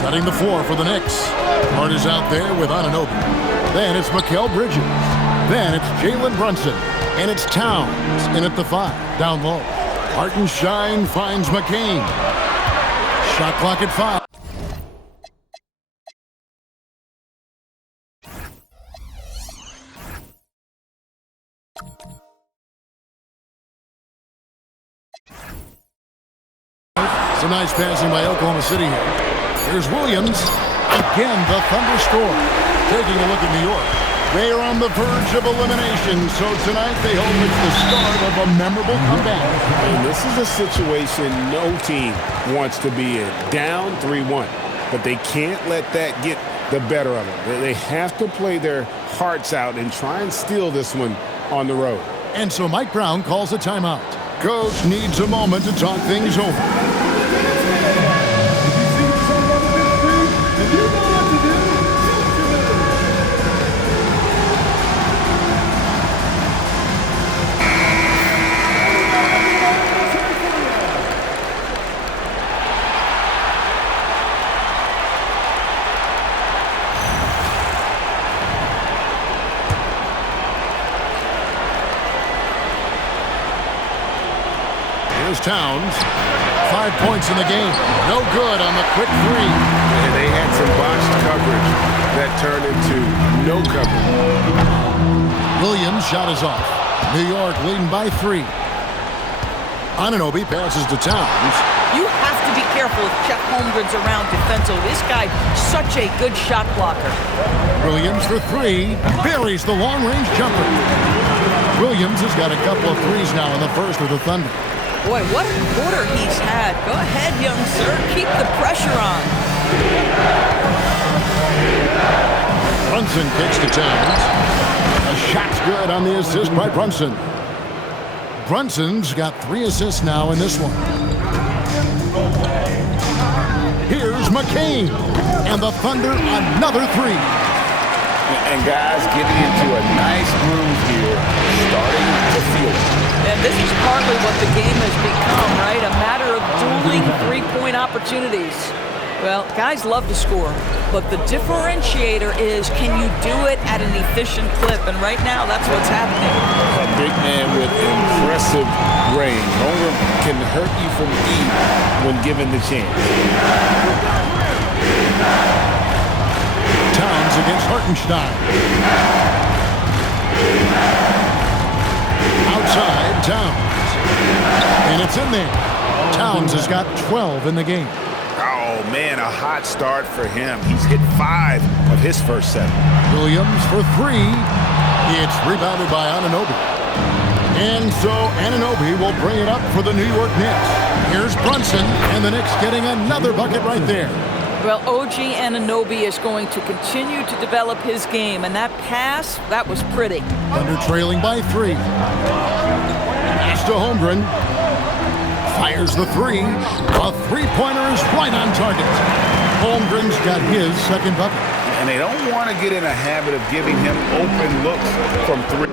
Setting the floor for the Knicks. Hart is out there with Anunoby. Then it's Mikal Bridges. Then it's Jalen Brunson. And it's Towns in at the 5. Down low. Hartenstein finds McCain. Shot clock at 5. It's a nice passing by Oklahoma City here. Here's Williams. Again, the Thunder score. Taking a look at New York. They are on the verge of elimination, so tonight they hope it's the start of a memorable comeback. And this is a situation no team wants to be in. Down 3-1. But they can't let that get the better of them. They have to play their hearts out and try and steal this one on the road. And so Mike Brown calls a timeout. Coach needs a moment to talk things over. Towns, 5 points in the game. No good on the quick 3. And they had some botched coverage that turned into no coverage. Williams' shot is off. New York leading by 3. Anunoby passes to Towns. You have to be careful if Chet Holmgren's around defensively. This guy, such a good shot blocker. Williams for 3. Buries the long-range jumper. Williams has got a couple of threes now in the first with the Thunder. Boy, what a quarter he's had. Go ahead, young sir. Keep the pressure on. Brunson kicks to Towns. A shot's good on the assist by Brunson. Brunson's got 3 assists now in this one. Here's McCain. And the Thunder another 3. And guys getting into a nice groove here, starting to feel it. And this is partly what the game has become, right? A matter of dueling three-point opportunities. Well, guys love to score, but the differentiator is, can you do it at an efficient clip? And right now, that's what's happening. A big man with impressive range. Holmgren can hurt you from deep when given the chance. Towns against Hartenstein. Outside, Towns. And it's in there. Towns has got 12 in the game. Oh, man, a hot start for him. He's hit 5 of his first 7. Williams for 3. It's rebounded by Anunoby. And so Anunoby will bring it up for the New York Knicks. Here's Brunson, and the Knicks getting another bucket right there. Well, OG Anunoby is going to continue to develop his game, and that pass, that was pretty. Thunder trailing by 3. Pass to Holmgren. Fires the 3. A three-pointer is right on target. Holmgren's got his second bucket. And they don't want to get in a habit of giving him open looks from 3.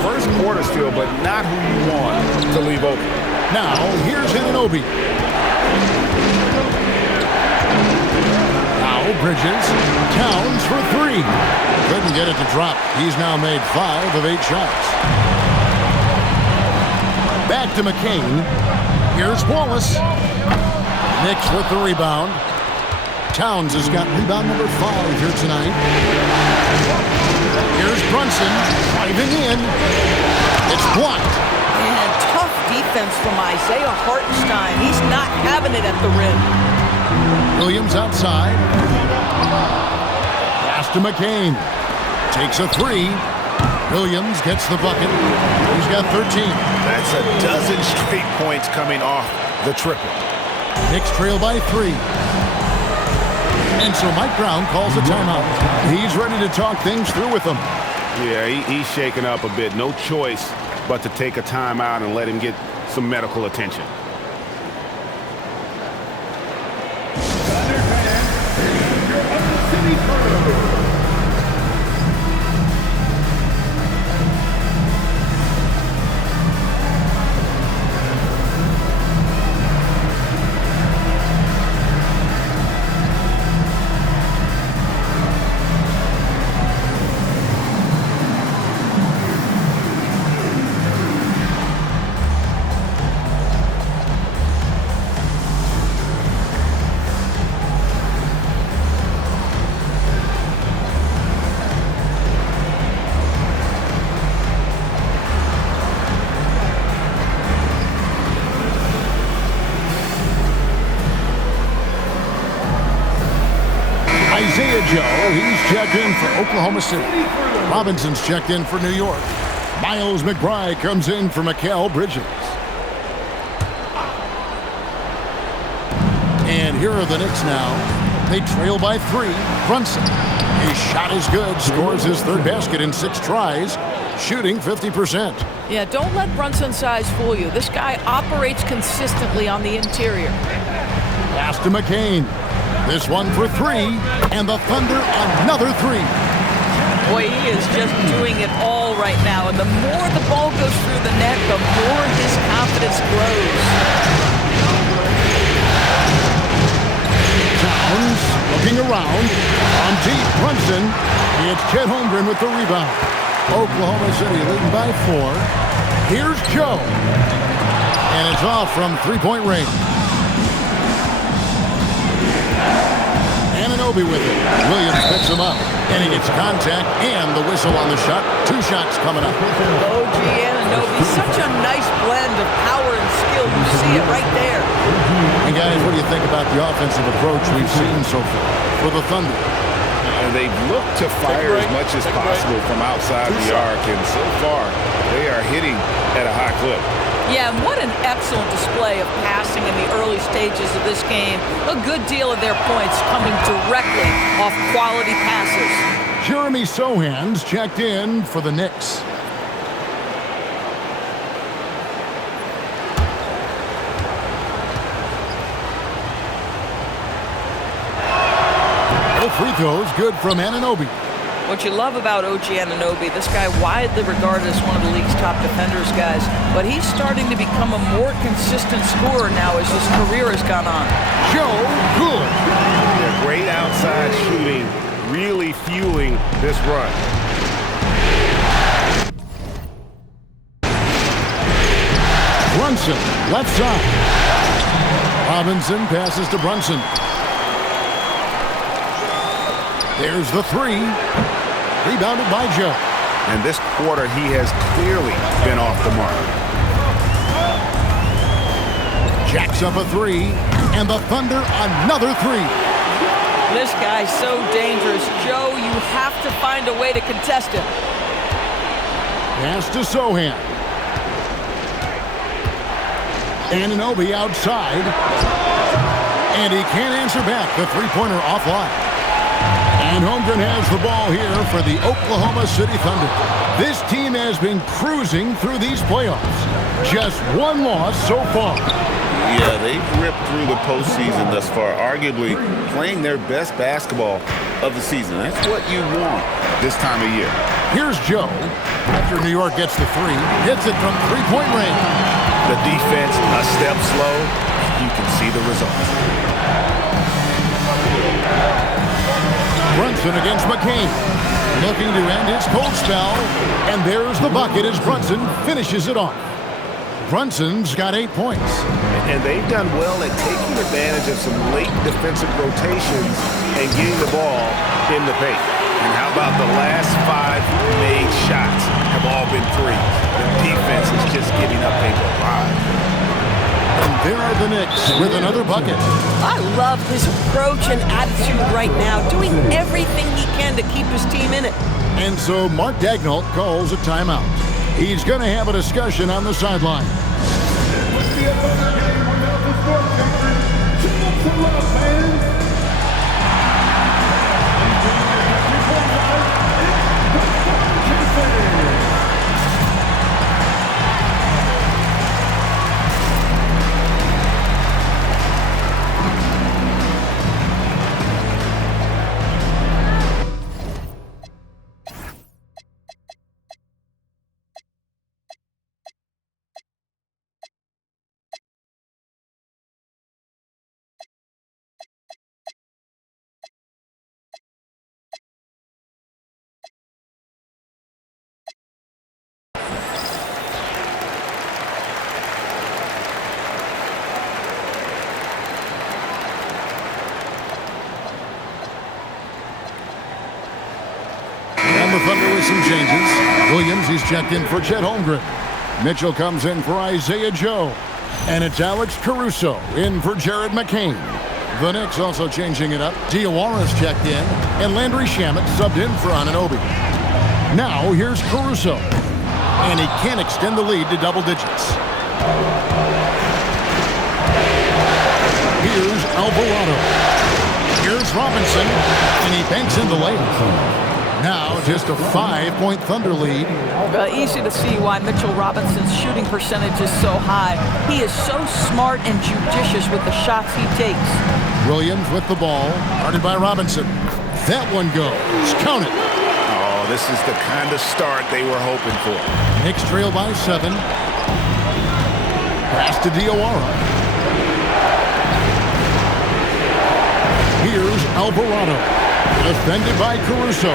First quarter still, but not who you want to leave open. Now, here's Anunoby. Bridges. Towns for 3. Couldn't get it to drop. He's now made 5 of 8 shots. Back to McCain. Here's Wallace. Knicks with the rebound. Towns has got rebound number 5 here tonight. Here's Brunson driving in. It's blocked. And tough defense from Isaiah Hartenstein. He's not having it at the rim. Williams outside. Pass to McCain. Takes a 3. Williams gets the bucket. He's got 13. That's a dozen straight points coming off the triple. Knicks trail by 3. And so Mike Brown calls a timeout. He's ready to talk things through with them. Yeah, he's shaking up a bit. No choice but to take a timeout and let him get some medical attention. Isaiah Joe, he's checked in for Oklahoma City. Robinson's checked in for New York. Miles McBride comes in for Mikal Bridges. And here are the Knicks now. They trail by 3. Brunson. His shot is good. Scores his 3rd basket in 6 tries. Shooting 50%. Yeah, don't let Brunson's size fool you. This guy operates consistently on the interior. Pass to McCain. This one for 3. And the Thunder another 3. Boy, he is just doing it all right now. And the more the ball goes through the net, the more his confidence grows. Towns looking around. On deep, Brunson. It's Chet Holmgren with the rebound. Oklahoma City leading by 4. Here's Joe. And it's off from 3-point range. Anunoby with it. Williams picks him up. And he gets contact and the whistle on the shot. 2 shots coming up. OG Anunoby, such a nice blend of power and skill. You see it right there. And guys, what do you think about the offensive approach we've seen so far for the Thunder? They've looked to fire as much as possible from outside the arc, and so far they are hitting at a high clip. Yeah, and what an excellent display of passing in the early stages of this game. A good deal of their points coming directly off quality passes. Jeremy Sohan's checked in for the Knicks. Free throws good from Anunoby. What you love about OG Anunoby, this guy widely regarded as one of the league's top defenders, guys, but he's starting to become a more consistent scorer now as his career has gone on. Joe good. Yeah, great outside shooting, really fueling this run. Brunson, left side. Robinson passes to Brunson. There's the 3. Rebounded by Joe. And this quarter, he has clearly been off the mark. Jacks up a 3. And the Thunder another 3. This guy's so dangerous. Joe, you have to find a way to contest him. Pass to Sohan. Anunoby outside. And he can't answer back. The 3-pointer offline. And Holmgren has the ball here for the Oklahoma City Thunder. This team has been cruising through these playoffs. Just 1 loss so far. Yeah, they've ripped through the postseason thus far, arguably playing their best basketball of the season. That's what you want this time of year. Here's Joe. After New York gets the 3, hits it from 3-point range. The defense a step slow. You can see the results. Brunson against McCain. Looking to end his cold spell. And there's the bucket as Brunson finishes it off. Brunson's got 8 points. And they've done well at taking advantage of some late defensive rotations and getting the ball in the paint. And how about the last 5 made shots have all been threes. The defense is just giving up a lot. And there are the Knicks with another bucket. I love his approach and attitude right now, doing everything he can to keep his team in it. And so Mark Daigneault calls a timeout. He's going to have a discussion on the sideline. The Thunder with some changes. Williams, he's checked in for Chet Holmgren. Mitchell comes in for Isaiah Joe. And it's Alex Caruso in for Jared McCain. The Knicks also changing it up. Diawara's checked in, and Landry Shamet subbed in for Anunoby. Now here's Caruso, and he can't extend the lead to double digits. Here's Alvarado. Here's Robinson, and he banks in the layup. Now just a 5-point Thunder lead. Easy to see why Mitchell Robinson's shooting percentage is so high. He is so smart and judicious with the shots he takes. Williams with the ball, guarded by Robinson. That one goes. Count it. Oh, this is the kind of start they were hoping for. Knicks trail by 7. Pass to Diawara. Here's Alvarado. Defended by Caruso.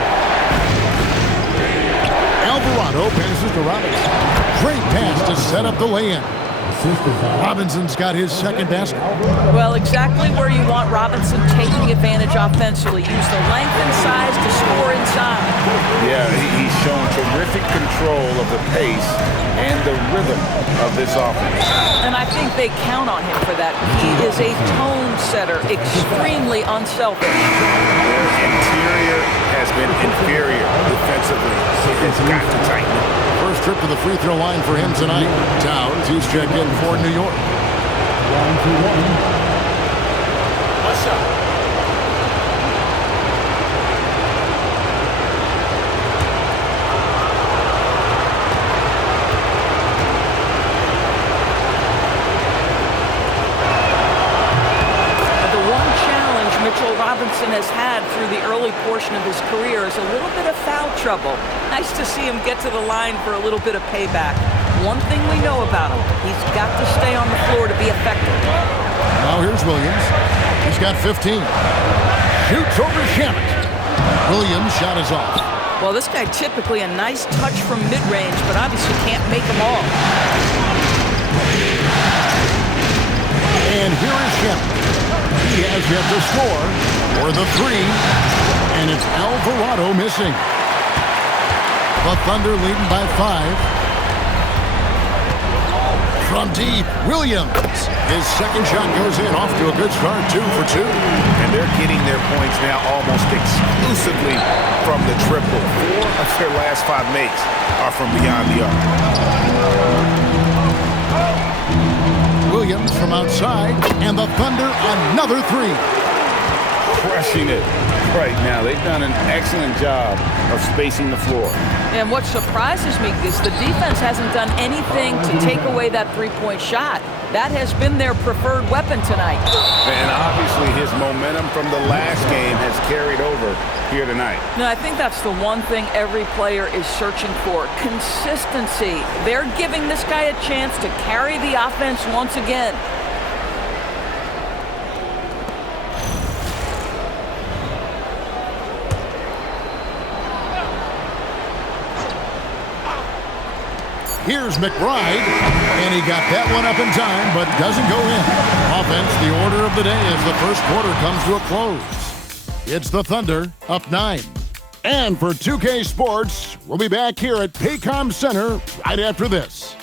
Alvarado passes to Robinson. Great pass to set up the lay-in. Robinson's got his second basket. Well, exactly where you want Robinson taking advantage offensively. Use the length and size to score inside. Yeah, he's shown terrific control of the pace and the rhythm of this offense. And I think they count on him for that. He is a tone setter, extremely unselfish. Their interior has been inferior defensively. It's got to tighten it. First trip to the free throw line for him tonight. Towns, he's checked in for New York. What's up? Mitchell Robinson has had through the early portion of his career is a little bit of foul trouble. Nice to see him get to the line for a little bit of payback. One thing we know about him, he's got to stay on the floor to be effective. Now here's Williams. He's got 15. Shoots over Shamet. Williams' shot is off. Well, this guy typically a nice touch from mid-range, but obviously can't make them all. And here is Shamet. He has yet to score for the 3, and it's Alvarado missing. The Thunder leading by 5. From deep, Williams. His second shot goes in, off to a good start, 2 for 2. And they're getting their points now almost exclusively from the triple. 4 of their last 5 makes are from beyond the arc. Williams from outside, and the Thunder another 3. Crushing it right now. They've done an excellent job of spacing the floor. And what surprises me is the defense hasn't done anything to take away that three-point shot. That has been their preferred weapon tonight. And obviously his momentum from the last game has carried over here tonight. No, I think that's the one thing every player is searching for. Consistency. They're giving this guy a chance to carry the offense once again. Here's McBride, and he got that one up in time, but doesn't go in. Offense, the order of the day as the first quarter comes to a close. It's the Thunder, up 9. And for 2K Sports, we'll be back here at Paycom Center right after this.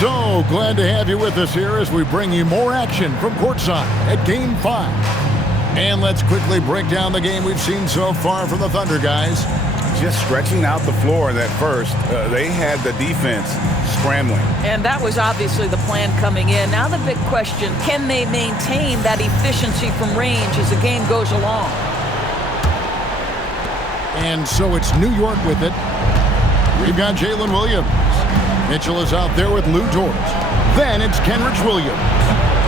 So glad to have you with us here as we bring you more action from courtside at Game 5. And let's quickly break down the game we've seen so far from the Thunder, guys. Just stretching out the floor in that first. They had the defense scrambling. And that was obviously the plan coming in. Now the big question, can they maintain that efficiency from range as the game goes along? And so it's New York with it. We've got Jalen Williams. Mitchell is out there with Lou Dort. Then it's Kenrich Williams.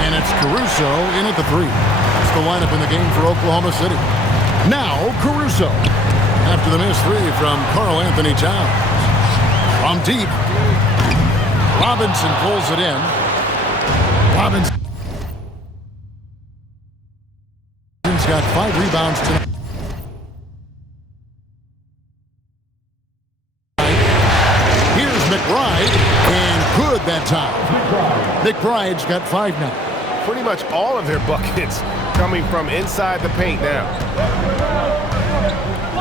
And it's Caruso in at the 3. That's the lineup in the game for Oklahoma City. Now Caruso. After the missed 3 from Karl Anthony Towns. From deep. Robinson pulls it in. Robinson. He's got 5 rebounds tonight. Here's McBride, and good that time. McBride's got 5 now. Pretty much all of their buckets coming from inside the paint now.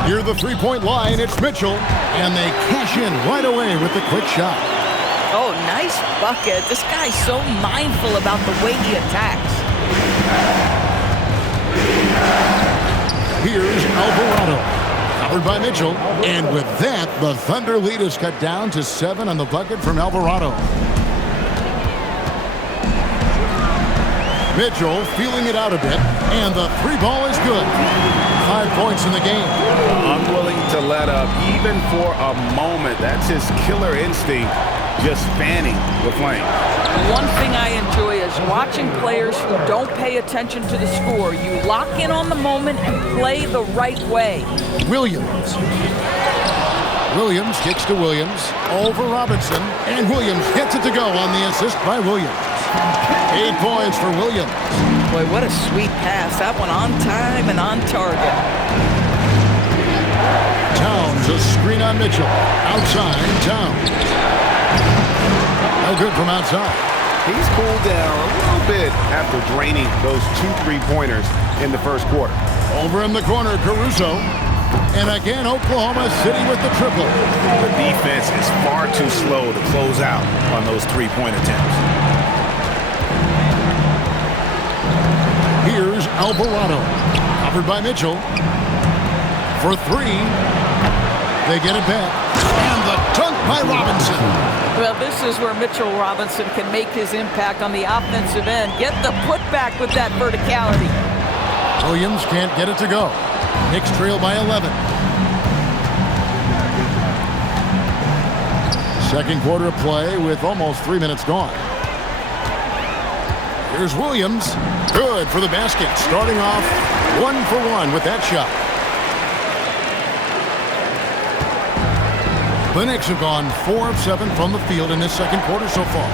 Near the three-point line, it's Mitchell, and they cash in right away with the quick shot. Oh, nice bucket. This guy's so mindful about the way he attacks. Here's Alvarado, covered by Mitchell, and with that, the Thunder lead is cut down to 7 on the bucket from Alvarado. Mitchell feeling it out a bit, and the 3 ball is good. 5 points in the game. Unwilling to let up even for a moment. That's his killer instinct, just fanning the flame. One thing I enjoy is watching players who don't pay attention to the score. You lock in on the moment and play the right way. Williams. Williams kicks to Williams, over Robinson, and Williams gets it to go on the assist by Williams. 8 points for Williams. Boy, what a sweet pass. That one on time and on target. Towns, a screen on Mitchell. Outside, Towns. No good from outside. He's cooled down a little bit after draining those 2 3-pointers in the first quarter. Over in the corner, Caruso. And again, Oklahoma City with the triple. The defense is far too slow to close out on those 3-point attempts. Here's Alvarado, covered by Mitchell. For 3, they get it back. And the dunk by Robinson. Well, this is where Mitchell Robinson can make his impact on the offensive end. Get the putback with that verticality. Williams can't get it to go. Knicks trail by 11. Second quarter of play with almost 3 minutes gone. Here's Williams. Good for the basket. Starting off 1 for 1 with that shot. The Knicks have gone 4 of 7 from the field in this second quarter so far.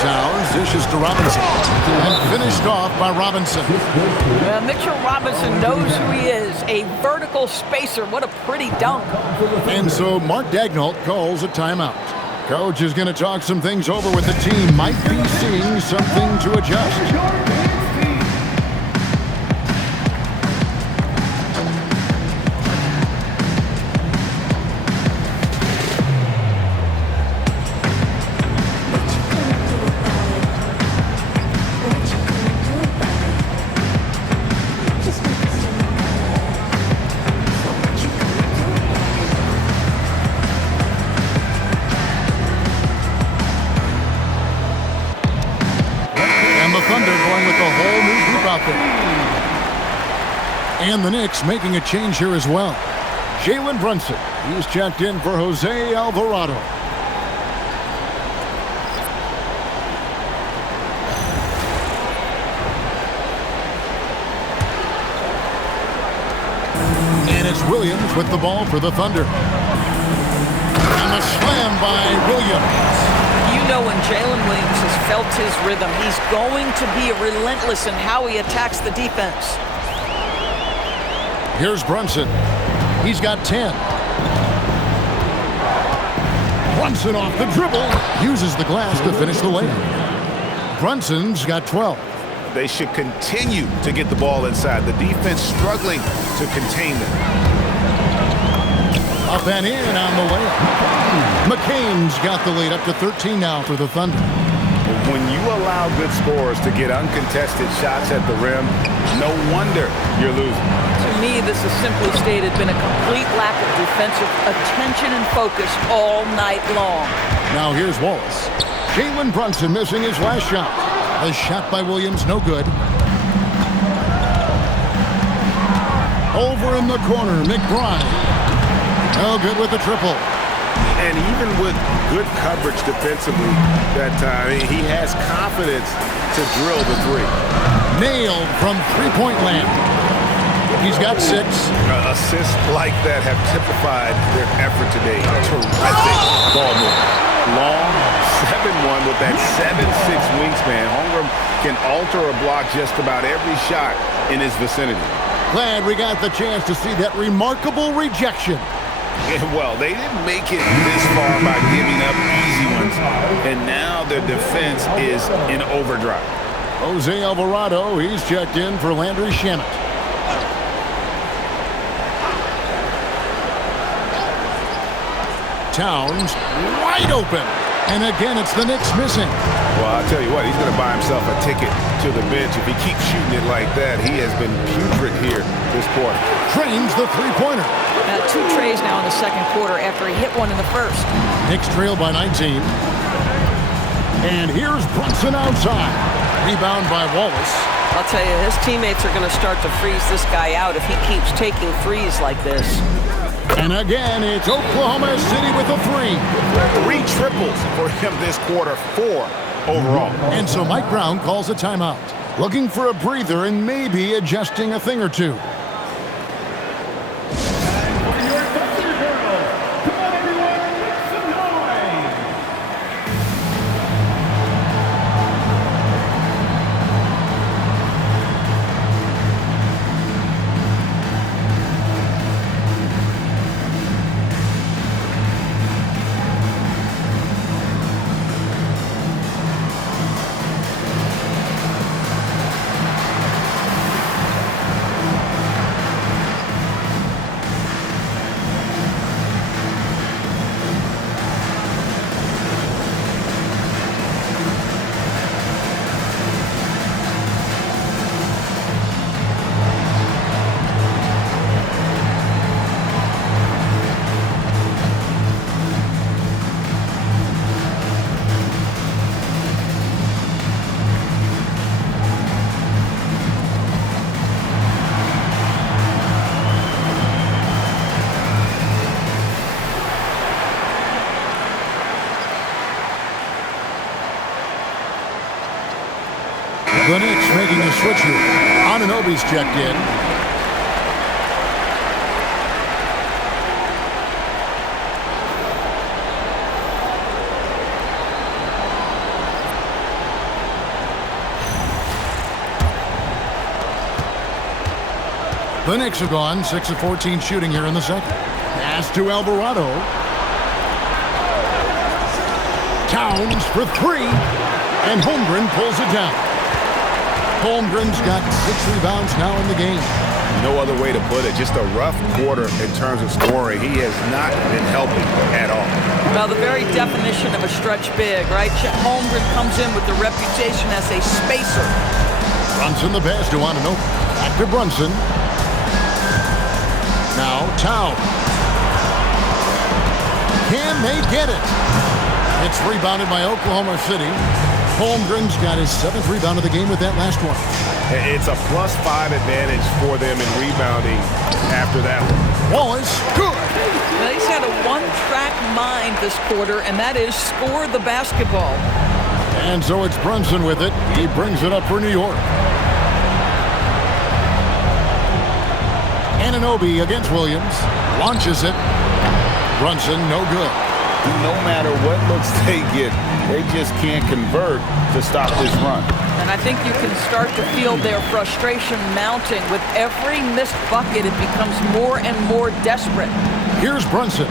Towns dishes to Robinson. And finished off by Robinson. Well, Mitchell Robinson knows who he is. A vertical spacer. What a pretty dunk. And so Mark Daigneault calls a timeout. Coach is going to talk some things over with the team. Might be seeing something to adjust. And the Knicks making a change here as well. Jalen Brunson, he's checked in for Jose Alvarado. And it's Williams with the ball for the Thunder. And the slam by Williams. You know when Jalen Williams has felt his rhythm, he's going to be relentless in how he attacks the defense. Here's Brunson. He's got 10. Brunson off the dribble. Uses the glass to finish the layup. Brunson's got 12. They should continue to get the ball inside. The defense struggling to contain them. Up and in on the layup. McCain's got the lead up to 13 now for the Thunder. When you allow good scorers to get uncontested shots at the rim, no wonder you're losing. To me, this has simply stated been a complete lack of defensive attention and focus all night long. Now here's Wallace. Jalen Brunson missing his last shot. A shot by Williams, no good. Over in the corner, McBride. No good with the triple. And even with good coverage defensively that time, he has confidence to drill the 3. Nailed from three-point land. He's got 6. Assists like that have typified their effort today. Terrific ball movement. Long 7-1 with that 7'6" wingspan. Holmgren can alter or block just about every shot in his vicinity. Glad we got the chance to see that remarkable rejection. Yeah, well, they didn't make it this far by giving up easy ones, and now their defense is in overdrive. Jose Alvarado, he's checked in for Landry Shamet. Towns wide open. And again, it's the Knicks missing. Well, I'll tell you what, he's going to buy himself a ticket to the bench. If he keeps shooting it like that, he has been putrid here this quarter. Trains the three-pointer. 2 trays now in the second quarter after he hit one in the first. Knicks trail by 19. And here's Brunson outside. Rebound by Wallace. I'll tell you, his teammates are going to start to freeze this guy out if he keeps taking threes like this. And again, it's Oklahoma City with a 3. 3 triples for him this quarter, 4 overall. And so Mike Brown calls a timeout, looking for a breather and maybe adjusting a thing or two. The Knicks making a switch here. Anunoby's checked in. The Knicks are gone. 6 of 14 shooting here in the second. Pass to Alvarado. Towns for 3. And Holmgren pulls it down. Holmgren's got 6 rebounds now in the game. No other way to put it. Just a rough quarter in terms of scoring. He has not been helping at all. Well, the very definition of a stretch big, right? Chet Holmgren comes in with the reputation as a spacer. Brunson the pass to Anunoby. Back to Brunson. Now Towns. Can they get it? It's rebounded by Oklahoma City. Holmgren's got his 7th rebound of the game with that last one. It's a +5 advantage for them in rebounding after that one. Wallace, good. Now, he's had a one-track mind this quarter, and that is score the basketball. And so it's Brunson with it. He brings it up for New York. Anunoby against Williams. Launches it. Brunson, no good. No matter what looks they get, they just can't convert to stop this run. And I think you can start to feel their frustration mounting. With every missed bucket, it becomes more and more desperate. Here's Brunson.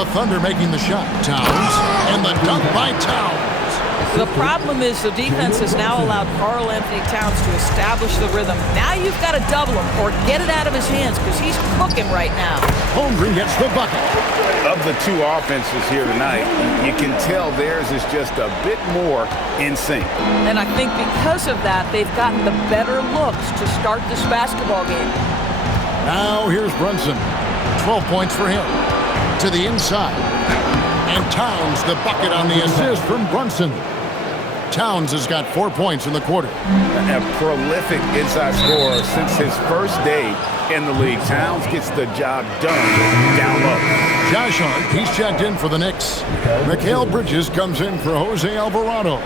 The Thunder making the shot. Towns. And the dunk by Towns. The problem is the defense has now allowed Karl-Anthony Towns to establish the rhythm. Now you've got to double him or get it out of his hands because he's cooking right now. Holmgren gets the bucket. Of the 2 offenses here tonight, you can tell theirs is just a bit more in sync. And I think because of that, they've gotten the better looks to start this basketball game. Now here's Brunson. 12 points for him. To the inside. And Towns the bucket on the assist from Brunson. Towns has got 4 points in the quarter. A prolific inside scorer since his first day in the league. Towns gets the job done down low. Josh Hart, he's checked in for the Knicks. Mikal Bridges comes in for Jose Alvarado.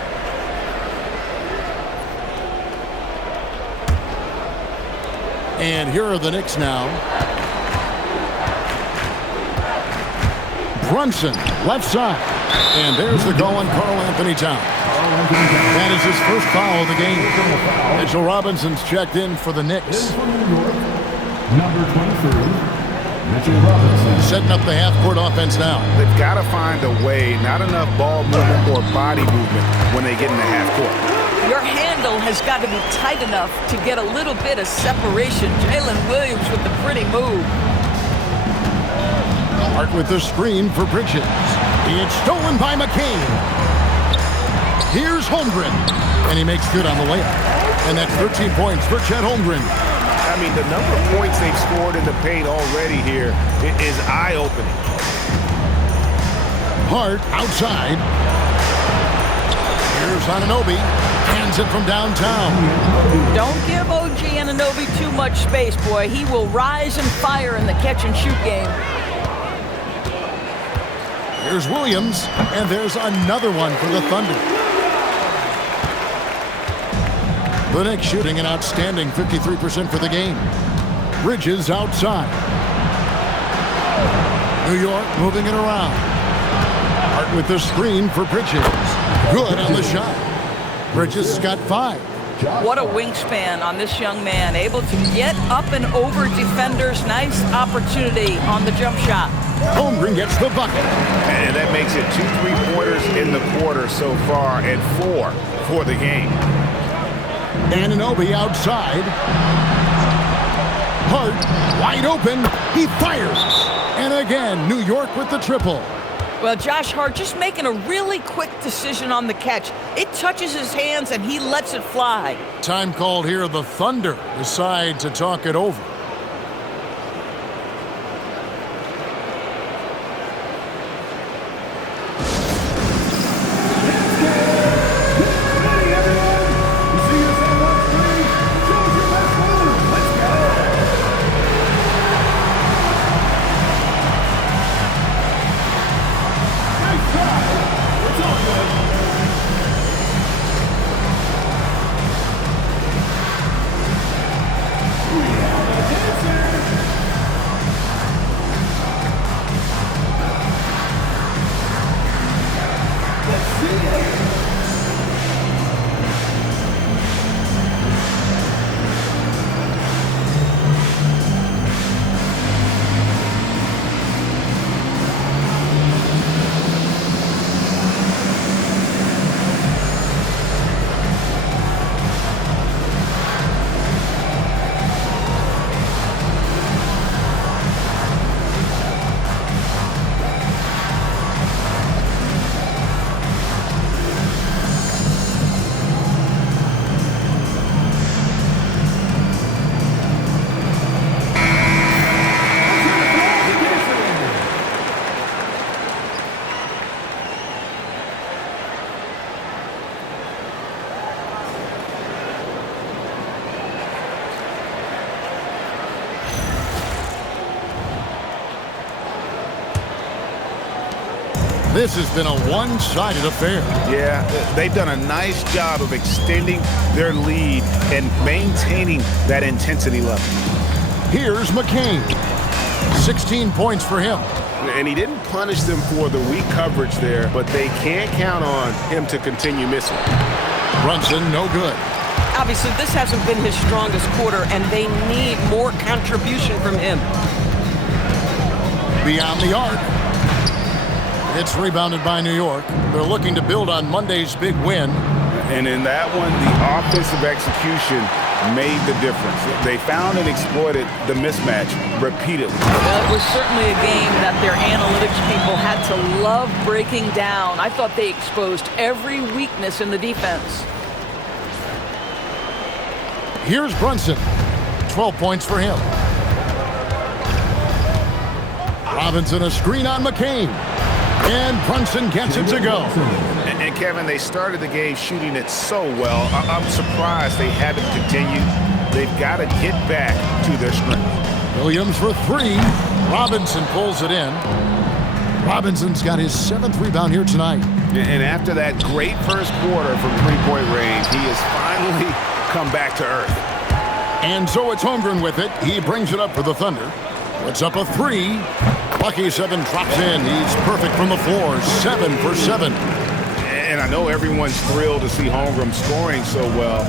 And here are the Knicks now. Brunson, left side. And there's the goal on Karl Anthony Towns. That is his first foul of the game. Mitchell Robinson's checked in for the Knicks. Number 23, Mitchell Robinson. Setting up the half-court offense now. They've got to find a way, not enough ball movement or body movement when they get in the half court. Your handle has got to be tight enough to get a little bit of separation. Jalen Williams with the pretty move. Hart with the screen for Bridges. It's stolen by McCain. Here's Holmgren. And he makes good on the layup. And that's 13 points for Chet Holmgren. I mean, the number of points they've scored in the paint already here is eye-opening. Hart outside. Here's Anunoby. Hands it from downtown. Don't give OG Anunoby too much space, boy. He will rise and fire in the catch-and-shoot game. Here's Williams, and there's another one for the Thunder. The Knicks shooting an outstanding 53% for the game. Bridges outside. New York moving it around. Hart with the screen for Bridges. Good on the shot. Bridges has got 5. What a wingspan on this young man. Able to get up and over defenders. Nice opportunity on the jump shot. Holmgren gets the bucket. And that makes it 2 3-pointers in the quarter so far and 4 for the game. Anunoby outside. Hart wide open. He fires. And again, New York with the triple. Well, Josh Hart just making a really quick decision on the catch. It touches his hands and he lets it fly. Time called here. The Thunder decide to talk it over. This has been a one-sided affair. Yeah, they've done a nice job of extending their lead and maintaining that intensity level. Here's McCain. 16 points for him. And he didn't punish them for the weak coverage there, but they can't count on him to continue missing. Brunson, no good. Obviously, this hasn't been his strongest quarter, and they need more contribution from him. Beyond the arc. It's rebounded by New York. They're looking to build on Monday's big win. And in that one, the offensive execution made the difference. They found and exploited the mismatch repeatedly. Well, it was certainly a game that their analytics people had to love breaking down. I thought they exposed every weakness in the defense. Here's Brunson. 12 points for him. Robinson a screen on McCain. And Brunson gets it to go. And Kevin, they started the game shooting it so well. I'm surprised they haven't continued. They've got to get back to their strength. Williams for 3. Robinson pulls it in. Robinson's got his 7th rebound here tonight. And after that great first quarter from three-point range, he has finally come back to earth. And so it's Holmgren with it. He brings it up for the Thunder. Puts up a 3. Lucky 7 drops in. He's perfect from the floor. 7 for 7. And I know everyone's thrilled to see Holmgren scoring so well.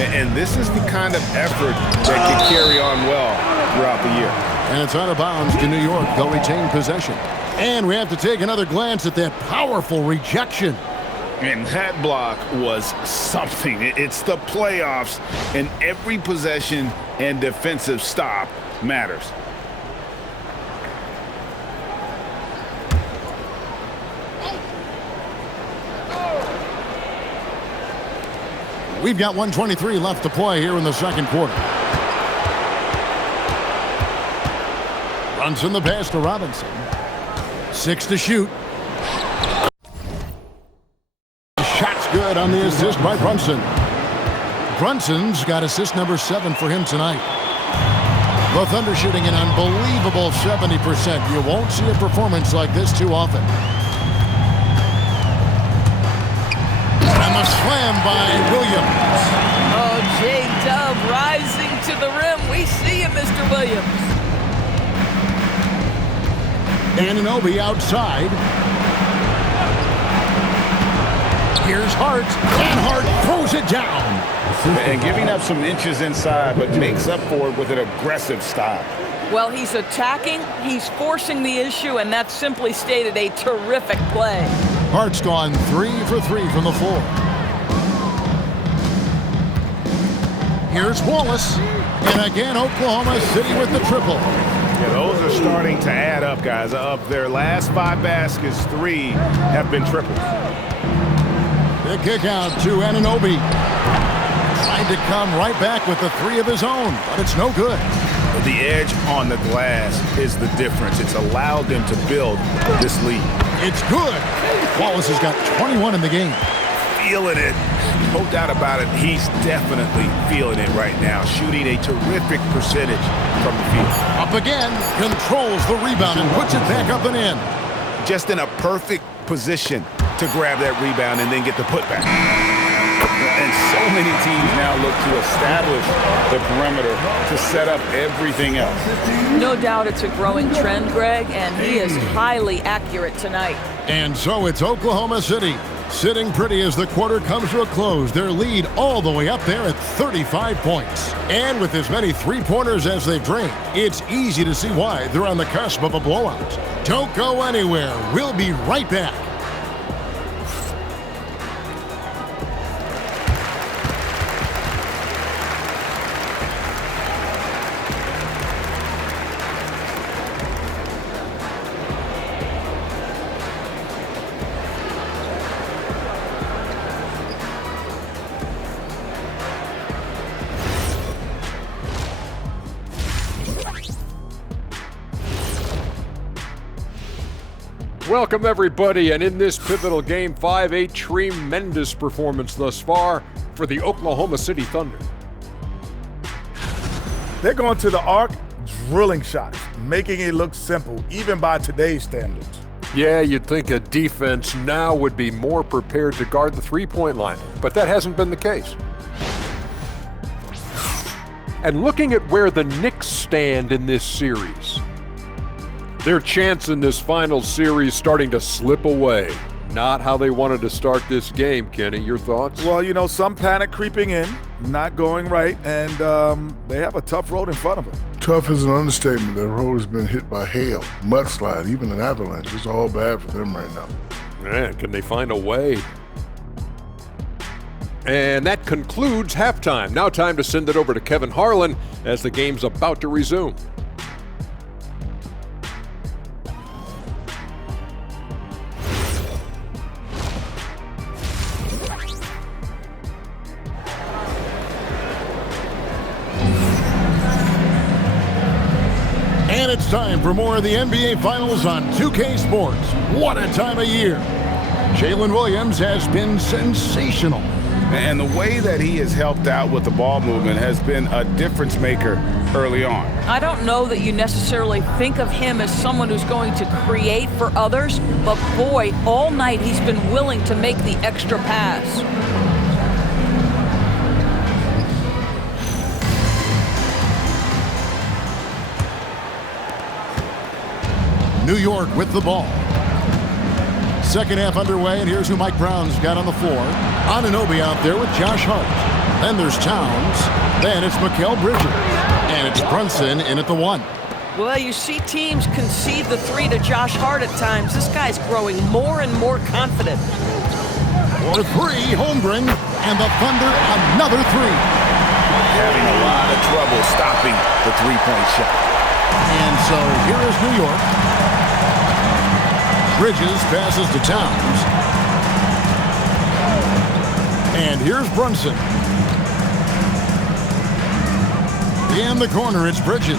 And this is the kind of effort that can carry on well throughout the year. And it's out of bounds to New York. They'll retain possession. And we have to take another glance at that powerful rejection. And that block was something. It's the playoffs, and every possession and defensive stop matters. We've got 1:23 left to play here in the second quarter. Brunson the pass to Robinson. 6 to shoot. Shot's good on the assist by Brunson. Brunson's got assist number 7 for him tonight. The Thunder shooting an unbelievable 70%. You won't see a performance like this too often. And the slam by Williams. Oh, J-Dub rising to the rim. We see him, Mr. Williams. Anunoby outside. Here's Hart, and Hart throws it down. And giving up some inches inside, but makes up for it with an aggressive stop. Well, he's attacking, he's forcing the issue, and that's simply stated a terrific play. Hart's gone 3 for 3 from the floor. Here's Wallace, and again Oklahoma City with the triple. Yeah, those are starting to add up, guys. Of their last 5 baskets, 3 have been triples. The kick out to Anunoby. Tried to come right back with the 3 of his own, but it's no good. The edge on the glass is the difference. It's allowed them to build this lead. It's good. Wallace has got 21 in the game. Feeling it. No doubt about it. He's definitely feeling it right now. Shooting a terrific percentage from the field. Up again. Controls the rebound and puts it back up and in. Just in a perfect position to grab that rebound and then get the putback. And so many teams now look to establish the perimeter to set up everything else. No doubt it's a growing trend, Greg, and he is highly accurate tonight. And so it's Oklahoma City sitting pretty as the quarter comes to a close. Their lead all the way up there at 35 points. And with as many three-pointers as they've drained, it's easy to see why they're on the cusp of a blowout. Don't go anywhere. We'll be right back. Welcome, everybody, and in this pivotal Game 5, a tremendous performance thus far for the Oklahoma City Thunder. They're going to the arc, drilling shots, making it look simple, even by today's standards. Yeah, you'd think a defense now would be more prepared to guard the three-point line, but that hasn't been the case. And looking at where the Knicks stand in this series, their chance in this final series starting to slip away. Not how they wanted to start this game, Kenny. Your thoughts? Well, you know, some panic creeping in, not going right, and they have a tough road in front of them. Tough is an understatement. Their road has been hit by hail, mudslide, even an avalanche. It's all bad for them right now. Man, can they find a way? And that concludes halftime. Now time to send it over to Kevin Harlan as the game's about to resume. And it's time for more of the NBA Finals on 2K Sports. What a time of year. Jalen Williams has been sensational. And the way that he has helped out with the ball movement has been a difference maker early on. I don't know that you necessarily think of him as someone who's going to create for others, but boy, all night he's been willing to make the extra pass. New York with the ball. Second half underway, and here's who Mike Brown's got on the floor. Anunoby out there with Josh Hart. Then there's Towns. Then it's Mikal Bridges. And it's Brunson in at the 1. Well, you see teams concede the 3 to Josh Hart at times. This guy's growing more and more confident. For 3, Holmgren, and the Thunder another 3. Having a lot of trouble stopping the three-point shot. And so here is New York. Bridges passes to Towns. And here's Brunson. In the corner, it's Bridges.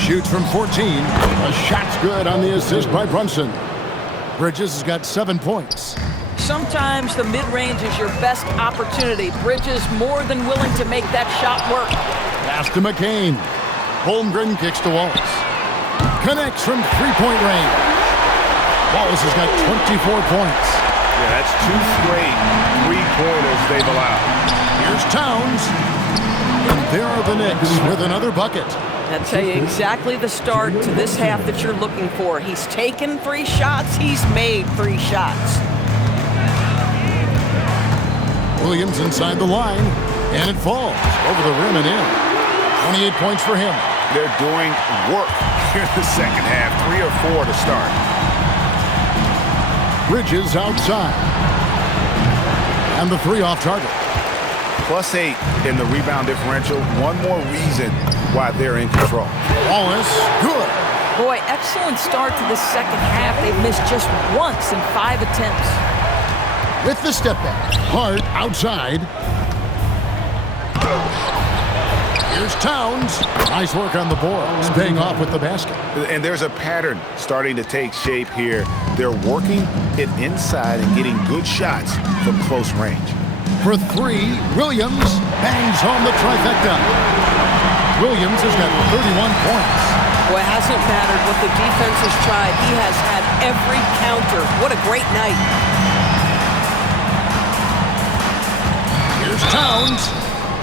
Shoots from 14. A shot's good on the assist by Brunson. Bridges has got 7 points. Sometimes the mid-range is your best opportunity. Bridges more than willing to make that shot work. Pass to McCain. Holmgren kicks to Wallace. Connects from three-point range. Wallace has got 24 points. Yeah, that's 2 straight three-pointers they've allowed. Here's Towns. And there are the Knicks with another bucket. I'll tell you exactly the start to this half that you're looking for. He's taken 3 shots. He's made 3 shots. Williams inside the line, and it falls over the rim and in. 28 points for him. They're doing work here in the second half. 3 or 4 to start. Bridges outside. And the 3 off target. +8 in the rebound differential. One more reason why they're in control. Wallace, good. Boy, excellent start to the second half. They've missed just once in 5 attempts. With the step back. Hart outside. Here's Towns. Nice work on the boards. Paying off with the basket. And there's a pattern starting to take shape here. They're working it inside and getting good shots from close range. For 3, Williams bangs home the trifecta. Williams has got 31 points. Boy, it hasn't mattered what the defense has tried. He has had every counter. What a great night. Here's Towns.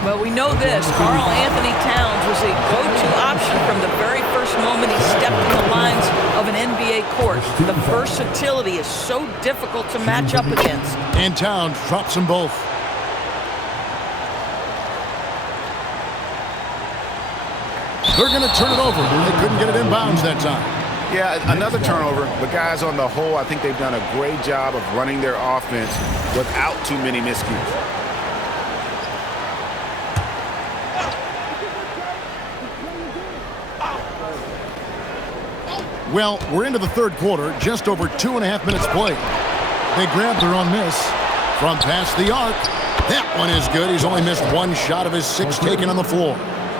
Well, we know this. Karl Anthony Towns was a go-to option from the very first moment he stepped in the lines of an NBA court. The versatility is so difficult to match up against. And Towns drops them both. They're going to turn it over. They couldn't get it in bounds that time. Yeah, another turnover. The guys on the whole, I think they've done a great job of running their offense without too many miscues. Well, we're into the third quarter, just over 2.5 minutes played. They grabbed their own miss from past the arc. That one is good. He's only missed 1 shot of his 6 taken on the floor.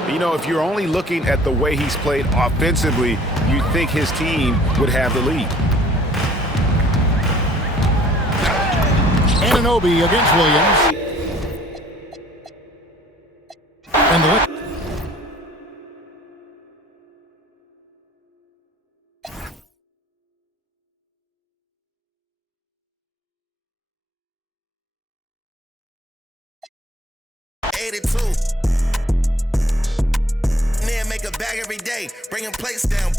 You know, if you're only looking at the way he's played offensively, you'd think his team would have the lead. Anunoby against Williams. And the 82. Man, make a bag every day, bringing plates down.